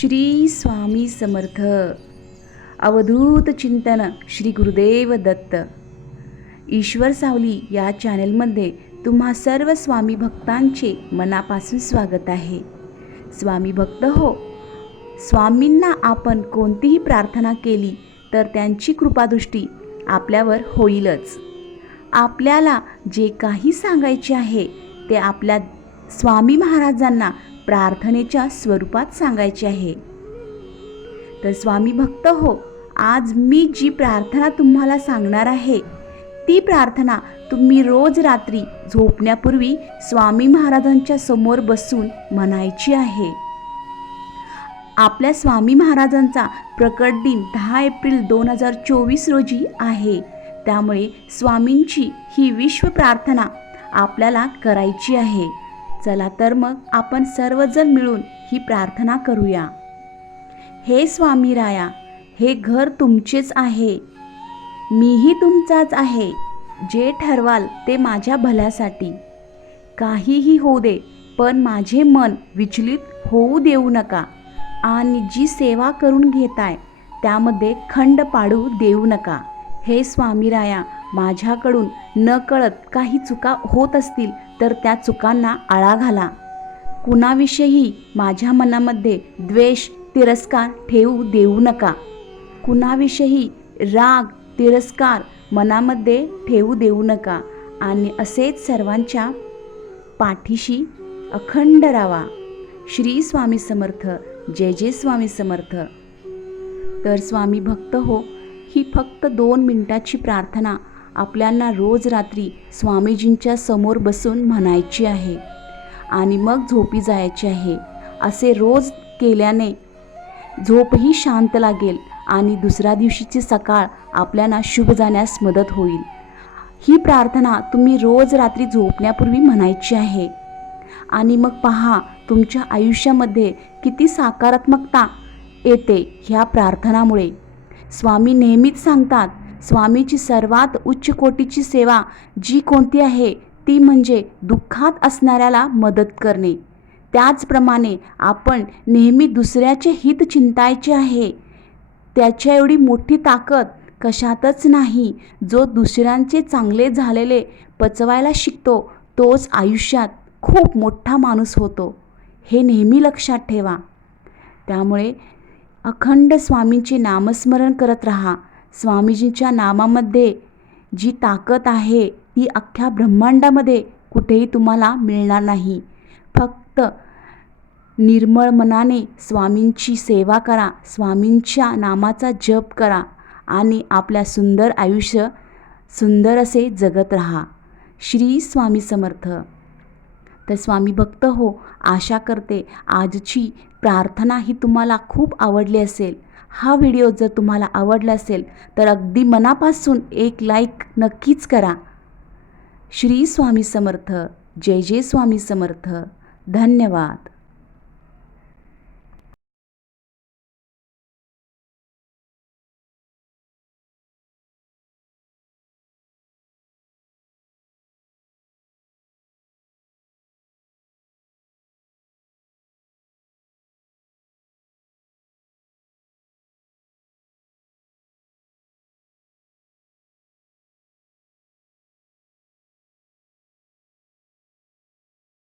श्री स्वामी समर्थ. अवधूत चिंतन श्री गुरुदेव दत्त. ईश्वर सावली या चॅनलमध्ये तुम्हा सर्व स्वामी भक्तांचे मनापासून स्वागत आहे. स्वामी भक्त हो स्वामींना आपण कोणतीही प्रार्थना केली तर त्यांची कृपादृष्टी आपल्यावर होईलच. आपल्याला जे काही सांगायचे आहे ते आपल्या स्वामी महाराजांना प्रार्थनेच्या स्वरूपात सांगायचे आहे. तर स्वामी भक्त हो आज मी जी प्रार्थना तुम्हाला सांगणार आहे ती प्रार्थना तुम्ही रोज रात्री झोपण्यापूर्वी स्वामी महाराजांच्या समोर बसून म्हणायची आहे. आपल्या स्वामी महाराजांचा प्रकट दिन दहा एप्रिल दोन हजार चोवीस रोजी आहे. त्यामुळे स्वामींची ही विश्व प्रार्थना आपल्याला करायची आहे. चला तर मग आपण सर्वजण मिळून ही प्रार्थना करूया. हे स्वामी राया हे घर तुमचेच आहे. मीही तुमचाच आहे. जे ठरवाल ते माझ्या भल्यासाठी. काहीही होऊ दे पण माझे मन विचलित होऊ देऊ नका. आणि जी सेवा करून घेताय त्यामध्ये खंड पाडू देऊ नका. हे स्वामीराया माझ्याकडून न कळत काही चुका होत असतील तर त्या चुकांना आळा घाला. कुणाविषयी माझ्या मनामध्ये द्वेष तिरस्कार ठेवू देऊ नका. कुणाविषयी राग तिरस्कार मनामध्ये ठेवू देऊ नका आणि असेच सर्वांच्या पाठीशी अखंड रावा श्री स्वामी समर्थ जय जय स्वामी समर्थ. तर स्वामी भक्त हो ही फक्त दोन मिनटाची प्रार्थना आपल्याला रोज रात्री स्वामीजींच्या समोर बसून म्हणायची आहे आणि मग झोपी जायची आहे. असे रोज केल्याने झोपही शांत लागेल आणि दुसऱ्या दिवशीची सकाळ आपल्याला शुभ जाण्यास मदत होईल. ही प्रार्थना तुम्ही रोज रात्री झोपण्यापूर्वी म्हणायची आहे. आणि मग पहा तुमच्या आयुष्यामध्ये किती सकारात्मकता येते ह्या प्रार्थनामुळे. स्वामी नेहमीच सांगतात स्वामीची सर्वात उच्च कोटीची सेवा जी कोणती आहे ती म्हणजे दुःखात असणाऱ्याला मदत करणे. त्याचप्रमाणे आपण नेहमी दुसऱ्याचे हित चिंतायचे आहे. त्याच्या एवढी मोठी ताकद कशातच नाही. जो दुसऱ्यांचे चांगले झालेले पचवायला शिकतो तोच आयुष्यात खूप मोठा माणूस होतो. हे नेहमी लक्षात ठेवा. त्यामुळे अखंड स्वामींचे नामस्मरण करत राहा. स्वामीजींच्या नामामध्ये जी ताकद आहे ती अख्ख्या ब्रह्मांडामध्ये कुठेही तुम्हाला मिळणार नाही. फक्त निर्मळ मनाने स्वामींची सेवा करा स्वामींच्या नामाचा जप करा आणि आपल्या सुंदर आयुष्य सुंदर असे जगत राहा. श्री स्वामी समर्थ. तर स्वामी भक्त हो आशा करते आजची प्रार्थना ही तुम्हाला खूप आवडली असेल. हा व्हिडिओ जर तुम्हाला आवडला असेल तर अगदी मनापासून एक लाईक नक्कीच करा. श्री स्वामी समर्थ जय जय स्वामी समर्थ. धन्यवाद.